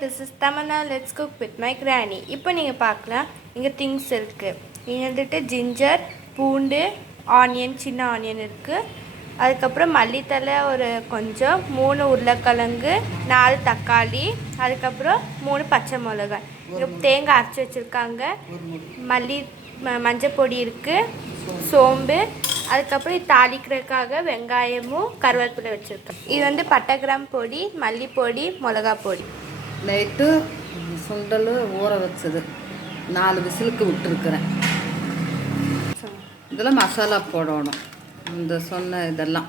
this is Tamana. Let's cook with my granny. இப்போ நீங்கள் பார்க்கலாம் இங்கே திங்ஸ் இருக்குது. இங்கே வந்துட்டு ஜிஞ்சர், பூண்டு, ஆனியன், சின்ன ஆனியன் இருக்குது. அதுக்கப்புறம் மல்லித்தலை ஒரு கொஞ்சம், 3 உருளைக்கிழங்கு, 4 தக்காளி, அதுக்கப்புறம் 3 பச்சை மிளகாய். தேங்காய் அரைச்சி வச்சுருக்காங்க. மஞ்சள் பொடி இருக்குது, சோம்பு, அதுக்கப்புறம் தாளிக்கிறதுக்காக வெங்காயமும் கருவேப்பிலை வச்சுருக்கேன். இது வந்து பட்டை கிராம் பொடி, மல்லிப்பொடி, மிளகா பொடி. நைட்டு சுண்டல் ஊற வச்சது 4 விசிலுக்கு விட்டுருக்குறேன். இதில் மசாலா போடணும். இந்த சொன்ன இதெல்லாம்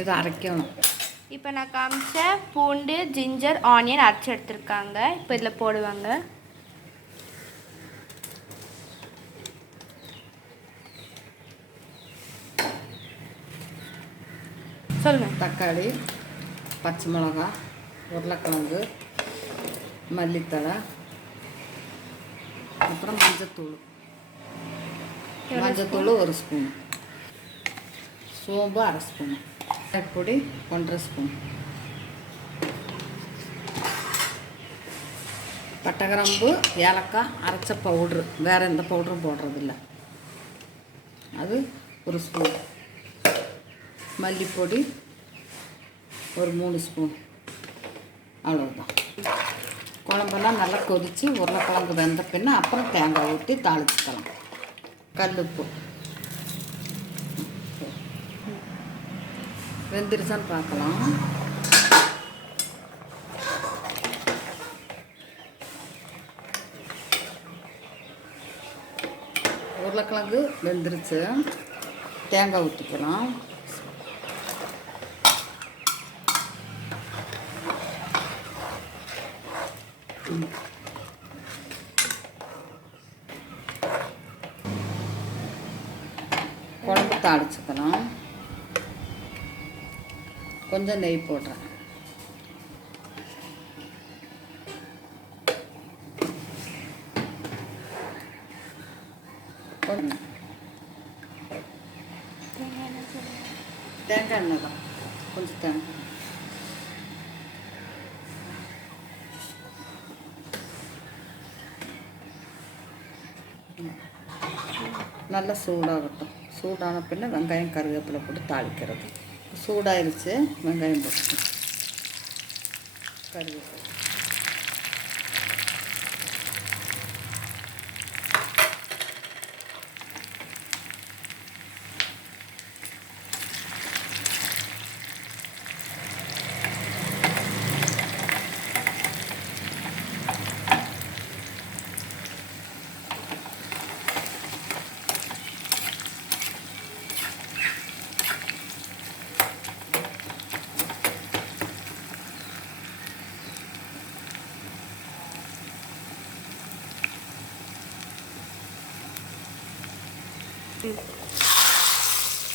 இதை அரைக்கணும். இப்போ நான் காமிச்ச பூண்டு, ஜிஞ்சர், ஆனியன் அரைச்சி எடுத்துருக்காங்க. இப்போ இதில் போடுவாங்க. சொல்லுங்கள். தக்காளி, பச்சை மிளகா, உருளைக்கிழங்கு, மல்லித்தலை, அப்புறம் மஞ்சத்தூள் 1 ஸ்பூன், சோம்பு 1/2 ஸ்பூன், பொடி 1/2 ஸ்பூன், பட்டை கிராம்பு, ஏலக்காய் அரைச்ச பவுட்ரு, வேறு எந்த பவுட்ரும் போடுறதில்ல, அது 1 ஸ்பூன், மல்லிப்பொடி ஒரு 3 ஸ்பூன், அவ்வளோதான். குழம்பெல்லாம் நல்லா கொதித்து உருளைக்கிழங்கு வெந்த பின்ன அப்புறம் தேங்காய் ஊற்றி தாளிச்சுக்கலாம். கல்லுப்பு வெந்துருச்சான்னு பார்க்கலாம். உருளைக்கிழங்கு வெந்துருச்சு. தேங்காய் ஊற்றிக்கலாம். குழம்பு தாளிச்சுக்கலாம். கொஞ்சம் நெய் போடுறேன். தேங்காய் எண்ணெய் தான், கொஞ்சம் தேங்காய். நல்லா சூடாகட்டும். சூடான பின்ன வெங்காயம் கருவேப்பிலை போட்டு தாளிக்கிறது. சூடாயிருச்சு. வெங்காயம் போட்டு கருவேப்பிலை,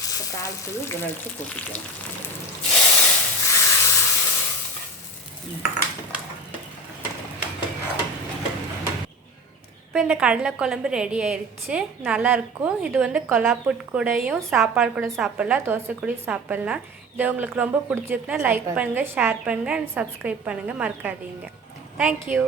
இப்போ தாளிச்சது இதில் எடுத்து கொட்டிக்கலாம். இப்போ இந்த கடலை குழம்பு ரெடி ஆயிடுச்சு. நல்லாயிருக்கும். இது வந்து கொலாப்புட் கூடயும் சாப்பாடு கூட சாப்பிட்லாம், தோசை கூடயும் சாப்பிட்லாம். இது உங்களுக்கு ரொம்ப பிடிச்சிருக்குன்னா லைக் பண்ணுங்கள், ஷேர் பண்ணுங்கள் அண்ட் சப்ஸ்கிரைப் பண்ணுங்கள். மறக்காதீங்க. தேங்க்யூ.